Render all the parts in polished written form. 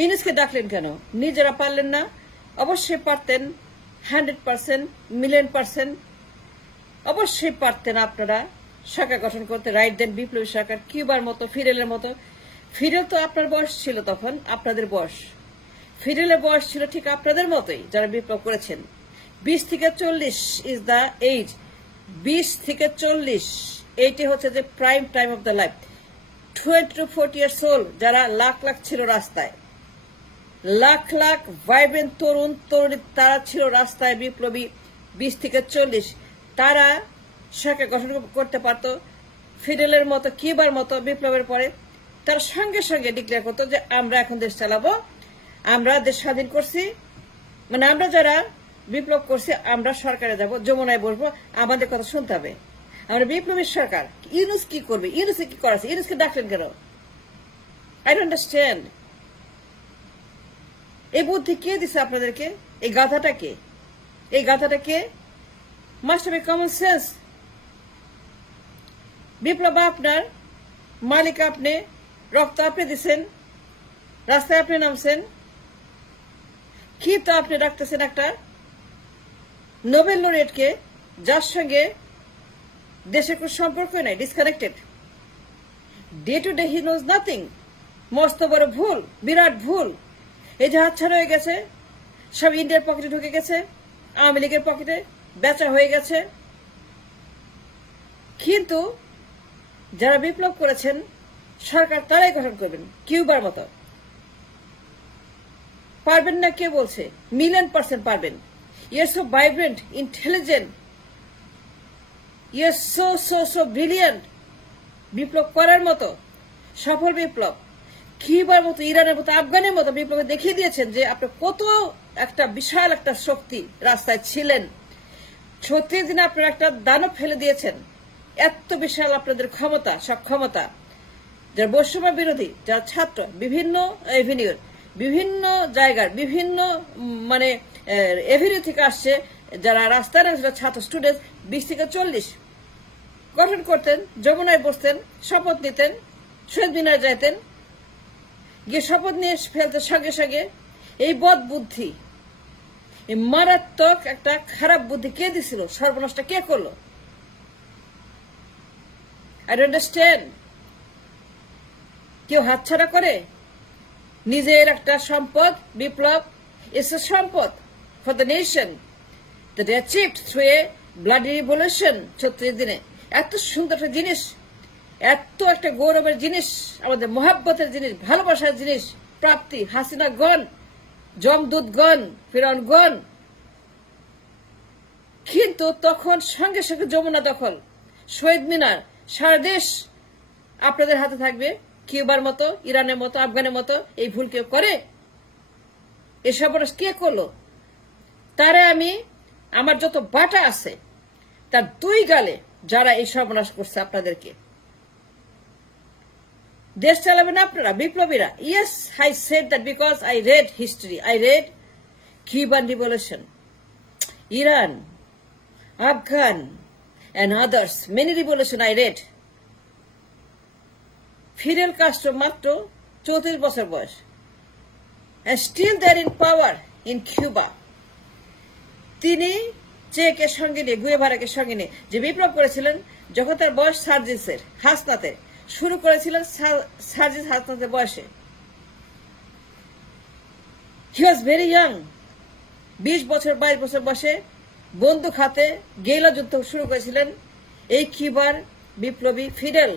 ইউনুসকে ডাকলেন কেন? নিজেরা পারলেন না? অবশ্যই পারতেন, 100%, মিলিয়ন%। অবশ্যই পারতেন আপনারা সরকার গঠন করতে, রাইট দেন বিপ্লবী সরকার, কিউবার মতো, ফিডেলের মতো। ফিডেল তো আপনার বয়স ছিল তখন, আপনাদের বয়স। ফিডেলের বয়স ছিল ঠিক আপনাদের মতোই যারা বিপ্লব করেছেন। 20 থেকে 40 ইজ দ্য এজ। 20 থেকে 40 এইটি হচ্ছে যে prime time of the life. 20 to 40 years old যারা লাখ লাখ ছিল রাস্তায়, লাখ লাখ ভাইব্রেন্ট তরুণ তরুণী তারা ছিল রাস্তায় বিপ্লবী। 20 থেকে 40 তারা সরকার গঠন করতে পারত। ফিডেলের মতো, কিউবার মতো বিপ্লবের পরে তারা সঙ্গে সঙ্গে ডিক্লেয়ার করতো যে আমরা এখন দেশ চালাবো, আমরা দেশ স্বাধীন করছি, মানে আমরা যারা বিপ্লব করছি আমরা সরকারে যাব, যমুনায় বসবো, আমাদের কথা শুনতে হবে, আমরা বিপ্লবী সরকার। ইউনুস কি করবে? ইউনুসে কি করাছে? ইউনুসকে ডাকলেন কেন? I don't understand. এই বুদ্ধি কে দিছে আপনাদেরকে? এই গাধাটাকে, এই গাধাটাকে must have a common sense. বিপ্লব আপনার, মালিক আপনি, রক্ত আপনি দিচ্ছেন, রাস্তায় আপনি নামছেন, কি তো আপনি রাখতেছেন একটা নোবেল লরিয়েটকে যার সঙ্গে দেশের কোন সম্পর্ক নাই, disconnected. Day to day he knows nothing. মস্ত বড় ভুল, বিরাট ভুল। এই যে হাতছাড়া হয়ে গেছে, সব ইন্ডিয়ার পকেটে ঢুকে গেছে, আওয়ামী লীগের পকেটে বেচা হয়ে গেছে। কিন্তু যারা বিপ্লব করেছেন সরকার তারাই গঠন করবেন, কিউবার মতো। পারবেন না কে বলছে? মিলিয়ন% পারবেন। You so vibrant, intelligent, you so brilliant. বিপ্লব করার মতো সফল বিপ্লব, কিউবার মতো, ইরানের মতো, আফগানের মতো বিপ্লবে দেখিয়ে দিয়েছেন যে আপনি কত একটা বিশাল একটা শক্তি রাস্তায় ছিলেন। 36 দিনে আপনারা একটা দানব ফেলে দিয়েছেন। এত বিশাল আপনাদের ক্ষমতা, সক্ষমতা। যারা বৈষম্য বিরোধী, যারা ছাত্র, বিভিন্ন এভিনিউর, বিভিন্ন জায়গার, বিভিন্ন মানে এভিনিউ থেকে আসছে, যারা রাস্তায় ছাত্র স্টুডেন্ট, 20 থেকে 40 গঠন করতেন, যমুনায় বসতেন, শপথ নিতেন, শহীদ মিনারে যাইতেন, গিয়ে শপথ নিয়ে ফেলতে সঙ্গে সঙ্গে। এই বদ বুদ্ধি, এই মারাত্মক একটা খারাপ বুদ্ধি কে দিছিল? সর্বনাশটা কে করলো? I don't understand. কেউ হাতছাড়া করে নিজের একটা সম্পদ, বিপ্লব ইটস এ সম্পদ for the nation that achieved through a bloody revolution. 36 দিনে এত সুন্দর একটা জিনিস, এত একটা গৌরবের জিনিস, আমাদের মহাব্বতের জিনিস, ভালোবাসার জিনিস প্রাপ্তি। হাসিনা গণ, জমদূত গণ, ফিরআউন গণ। কিন্তু তখন সঙ্গে সঙ্গে যমুনা দখল, শহীদ মিনার, সারা দেশ আপনাদের হাতে থাকবে। কিউবার মতো, ইরানের মতো, আফগানের মতো এই ভুল কেউ করে? এসব কে করলো? তারে আমি, আমার যত বাটা আছে তার 2 গালে যারা এই সর্বনাশ করছে আপনাদেরকে। দেশ চালাবেন আপনারা বিপ্লবীরা। Yes, I said that because I read history, I read Cuban revolution, Iran, Afghan and others, many revolution I read. Fidel Castro মাত্র 34 বছর বয়স, and still they're in power in Cuba. তিনি চেকে সঙ্গে নিয়ে, গুয়েভারাকে সঙ্গে নিয়ে যে বিপ্লব করেছিলেন, যখন তার বয়স সার্জিসের, হাসনাতের শুরু করেছিলেন, সার্জিস হাসনাতের বয়সে। He was very young, 20 বছর 22 বছর বয়সে বন্দুক হাতে গেরিলা যুদ্ধ শুরু করেছিলেন এই কিউবার বিপ্লবী Fidel.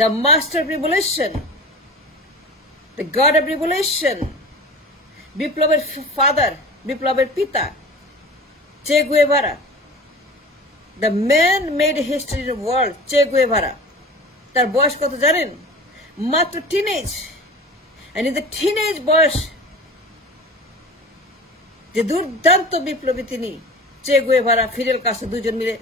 The master of revolution, the god of revolution, বিপ্লবের ফাদার, বিপ্লবের পিতা Che Guevara. The man made history in the world, Che Guevara. তার বয়স কত জানেন? মাত্র teenage. And in the teenage বয়স যে দুর্দান্ত বিপ্লবী তিনি, চে গুয়েভারা, ফিডেল কাস্ট্রো, দুজন মিলে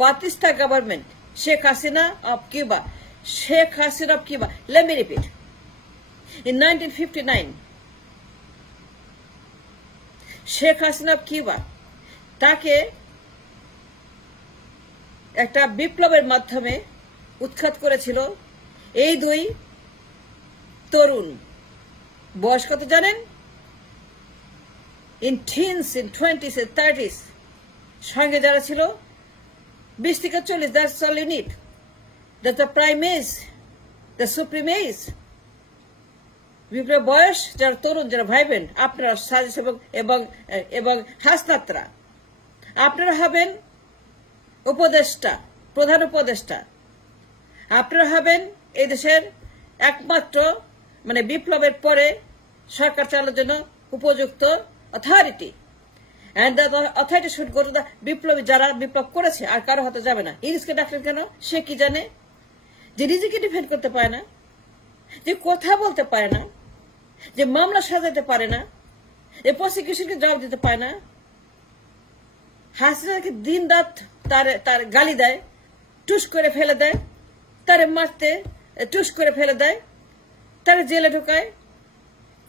Batista government, Sheikh Hasina of Cuba, Sheikh Hasina of Cuba. Let me repeat, in 1959 Sheikh Hasina of Cuba তাকে একটা বিপ্লবের মাধ্যমে উৎখাত করেছিল এই 2 তরুণ, বয়স কত জানেন? In teens, in 20s, in 30s, সঙ্গে যারা ছিল 20 থেকে 40, that's all you need. That's the prime age, the supreme age. বিপ্লব বয়স যারা তরুণ, যারা ভাইবেন, আপনারা সাজেশ এবং হাসনাতরা, আপনারা হবেন উপদেষ্টা, প্রধান উপদেষ্টা। আপনারা হবেন এই দেশের একমাত্র মানে বিপ্লবের পরে সরকার চালানোর জন্য উপযুক্ত authority. And the authority should go to the বিপ্লবী যারা বিপ্লব করেছে, আর কারো হাতে যাবে না। ইংলিশকে ডাকলেন কেন? সে কি জানে? যে নিজেকে ডিফেন্ড করতে পারে না, যে কথা বলতে পারে না, যে মামলা সাজাতে পারে না, যে প্রসিকিউশনকে জবাব দিতে পারে না। হাসিনাকে দিন রাত তার গালি দেয়, টুস করে ফেলে দেয়, তারে মারতে টুস করে ফেলে দেয়, তারে জেলে ঢোকায়,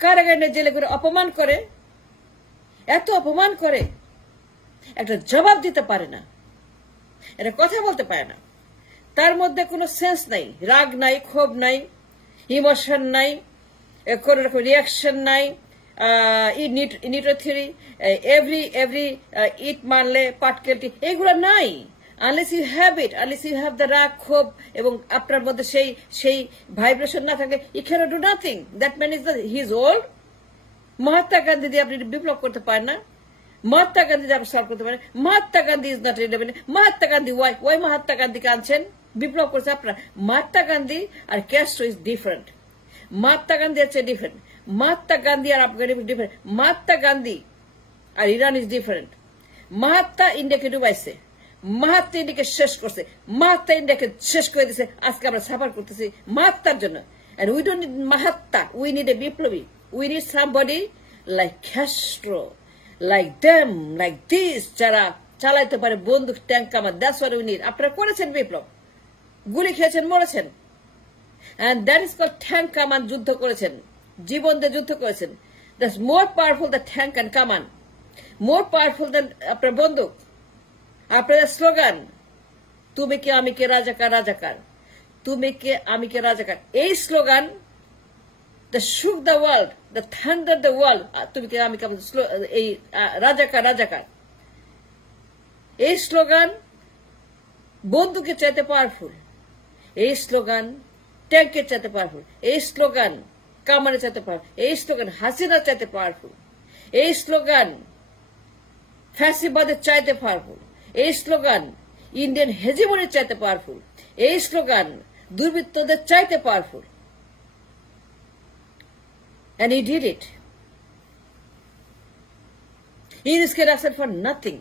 কারাগারে জেলে করে অপমান করে, এত অপমান করে, একটা জবাব দিতে পারে না, এটা কথা বলতে পারে না। তার মধ্যে কোনো সেন্স নাই, রাগ নাই, ক্ষোভ নাই, ইমোশন নাই, কোন রকম রিয়াকশন নাই, নিটো থিওরি, এভরি ইট মানলে পাটকেলটি, এগুলো নাই। Unless you have it, unless you have the রাগ, ক্ষোভ এবং আপনার মধ্যে সেই ভাইব্রেশন না থাকলে you can't do nothing. That man is he is old. Mahatma Gandhi দিয়ে আপনি বিপ্লব করতে পারেন না, মহাত্মা গান্ধী দিয়ে আপনি সলভ করতে পারেন। Mahatma Gandhi is not relevant. Mahatma Gandhi why Mahatma গান্ধীকে আনছেন? বিপ্লব করেছে আপনারা। মহাত্মা গান্ধী আর Castro is different. Mahatma Gandhi হচ্ছে ডিফারেন্ট। মহাত্মা গান্ধী আর আফগানিস্তান ডিফারেন্ট। মহাত্মা গান্ধী আর ইরান ইজ ডিফারেন্ট। মহাত্মা ইন্ডিয়াকে ডুবাইছে, মহাত্মা ইন্ডিয়াকে শেষ করছে, মহাত্মা ইন্ডিয়াকে শেষ করে দিছে। আজকে আমরা সাফার করতেছি মহাত্মার জন্য। And we don't need Mahatma, we need a বিপ্লবী। We need somebody like Castro, like them, like this, যারা চালাইতে পারে বন্দুক, ট্যাঙ্ক, কামান। That's what we need. আপনারা করেছেন বিপ্লব, গুলি খেয়েছেন, মরেছেন, and that is called tank, কামান। যুদ্ধ করেছেন, জীবন দিয়ে যুদ্ধ করেছেন। That's more powerful than tank and কামান, more powerful than আপনার বন্দুক। আপনাদের স্লোগান তুমি কে আমি কে রাজাকার, রাজাকার, তুমি কে আমি কে রাজাকার, এই slogan the shook the world, the thunder the world, তুমি কে আমি কে, এই রাজাকার, রাজাকার, এই স্লোগান বন্দুকের চাইতে পাওয়ারফুল, এই স্লোগান ট্যাঙ্কের চাইতে পাওয়ারফুল, এই স্লোগান কামানের চাইতে পাওয়ারফুল, এই স্লোগান হাসিনার চাইতে পাওয়ারফুল, এই স্লোগান ফ্যাসিবাদের চাইতে পাওয়ারফুল, এই স্লোগান ইন্ডিয়ান হেজিমনির চাইতে পাওয়ারফুল, এই স্লোগান দুর্বৃত্তদের চাইতে powerful. And he did it. He risked access for nothing.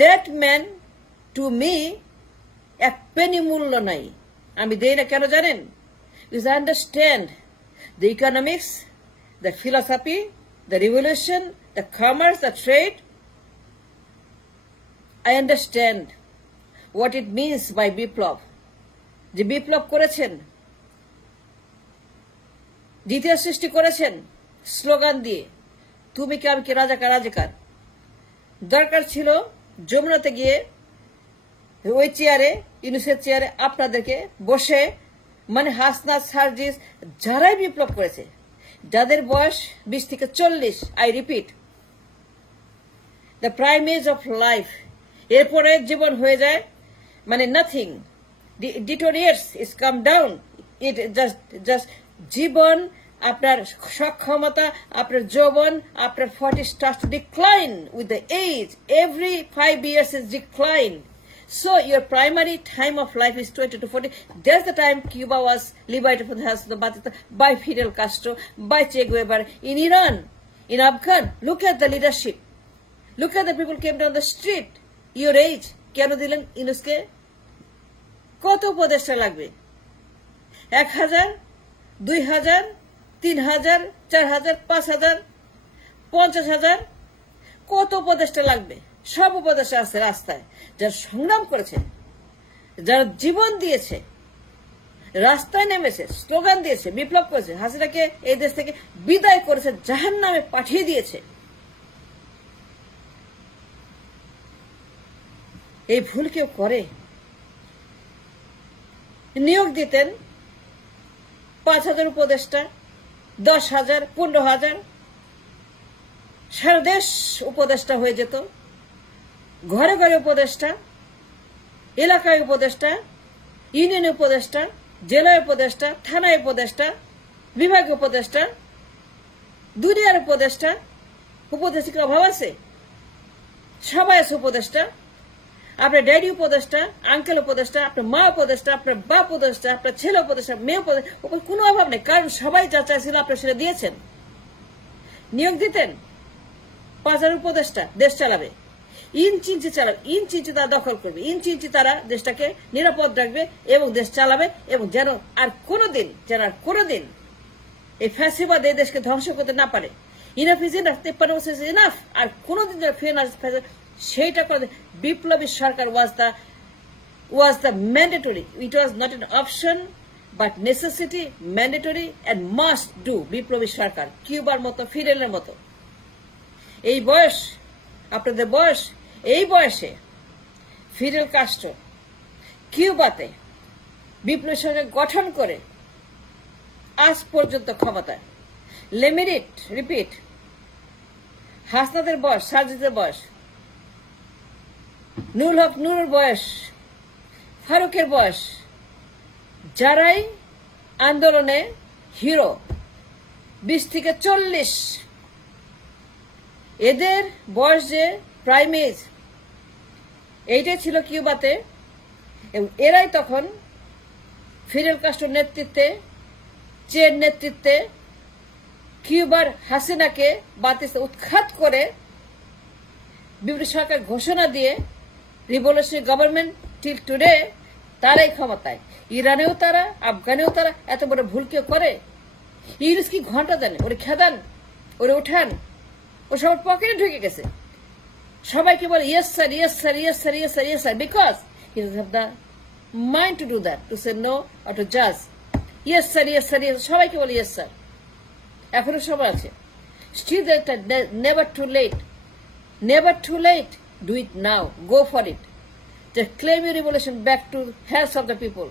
That man, to me, এক penny মূল্য নাই। আমি দেই না কেন জানেন? Because I understand the economics, the philosophy, the revolution, the commerce, the trade. I understand what it means by বিপ্লব। যে বিপ্লব করেছেন, দ্বিতীয় সৃষ্টি করেছেন স্লোগান দিয়ে, তুমি কে আমি কে রাজাকার, রাজাকার। দরকার ছিল যমুনাতে গিয়ে ওই চেয়ারে, ইউনুসের চেয়ারে আপনাদেরকে বসে, মানে হাসনাত, সার্জিস, যারাই বিপ্লব করেছে, যাদের বয়স 20 থেকে 40, I repeat, the prime age of life, এরপরে জীবন হয়ে যায় মানে nothing, deteriorates, is come down, it just জীবন, আপনার সক্ষমতা, আপনার যৌবন, আপনার 40 starts to decline with the age. Every 5 years is decline. So your primary time of life is 20 to 40. That's the time Cuba was liberated from the hands of the Batista by Fidel Castro, by Che Guevara. In Iran, in Afghan, look at the leadership. Look at the people came down the street. Your age. কেন দিলেন ইউনুসকে? কত উপদেষ্টা লাগবে? 1000, 2000, 3000, 4000, 5000, 50,000, কত উপদেষ্টা লাগবে? সব উপদেষ্টা আছে রাস্তায়, যারা সংগ্রাম করেছে, যারা জীবন দিয়েছে, রাস্তায় নেমেছে, স্লোগান দিয়েছে, বিপ্লব করেছে, হাসিনাকে এই দেশ থেকে বিদায় করেছে, জাহান্নামে পাঠিয়ে দিয়েছে। এই ভুল কেউ করে? নিয়োগ দিতেন 5000 উপদেষ্টা, 10,000, 15,000 সারা দেশ উপদেষ্টা হয়ে যেত, ঘরে ঘরে উপদেষ্টা, এলাকায় উপদেষ্টা, ইউনিয়ন উপদেষ্টা, জেলায় উপদেষ্টা, থানায় উপদেষ্টা, বিভাগীয় উপদেষ্টা, দুনিয়ার উপদেষ্টা। উপদেষ্টার অভাব আছে? সবাই আছে উপদেষ্টা। আপনার ড্যাডি উপদেষ্টা, আঙ্কেল উপদেষ্টা, আপনার মা উপদেষ্টা, আপনার বাপ উপদেষ্টা, আপনার ছেলে উপদেষ্টা, মেয়ে উপদেষ্টা, কোনো অভাব নেই। কারণ সবাই যা চাইছিল আপনার সেটা দিয়েছেন। নিয়োগ দিতেন 5,000 উপদেষ্টা দেশ চালাবে, ইঞ্চি ইঞ্চি চালাবে, ইঞ্চি ইঞ্চি তারা দখল করবে, ইঞ্চি ইঞ্চি তারা দেশটাকে নিরাপদ রাখবে এবং দেশ চালাবে। এবং যেন আর কোনোদিন এই ফ্যাসিবাদ এই দেশকে ধ্বংস করতে না পারে। ইনাফ ইজ ইনাফ, 53 বছর ইজ ইনাফ। আর কোনোদিন সেইটা করে বিপ্লবী সরকার was the mandatory. It was not an option but necessity, mandatory and must do. বিপ্লবী সরকার কিউবার মতো, ফিডেলের মতো। এই বয়স, আপনাদের বয়স, এই বয়সে ফিডেল কাস্ট্রো কিউবাতে বিপ্লবী সরকার গঠন করে আজ পর্যন্ত ক্ষমতায়। লেমিরিট রিপিট, হাসনাদের বয়স, সার্জিদের বয়স, নুরুল হক নুরুর বয়স, ফারুকের বয়স, যারাই আন্দোলনে হিরো 20 থেকে 40, এদের বয়স যে প্রাইম এজ, এইটাই ছিল কিউবাতে। এবং এরাই তখন ফিডেল কাস্ট্রোর নেতৃত্বে, চের নেতৃত্বে কিউবার হাসিনাকে বাতিল উৎখাত করে বিপ্লবী সরকার ঘোষণা দিয়ে রিভলিউশনারি গভর্নমেন্ট টিল টুডে তারাই ক্ষমতায়। ইরানেও তারা, আফগানেও তারা। এত বড় ভুল কেউ করে? ইউনুস কি ঘন্টা জানে? ওরে খেদান, ওরে উঠান, ও সবার পকেটে ঢুকে গেছে। সবাইকে বলে yes sir, yes sir, yes sir, yes sir, yes sir, because he doesn't have the mind to do that, to say no or to জাজ। Yes sir, yes sir, yes, সবাইকে বলে ইয়েস স্যার। এখনো সময় আছে। Still never too late, never too late. Do it now. Go for it. Just claim your revolution back to hands of the people.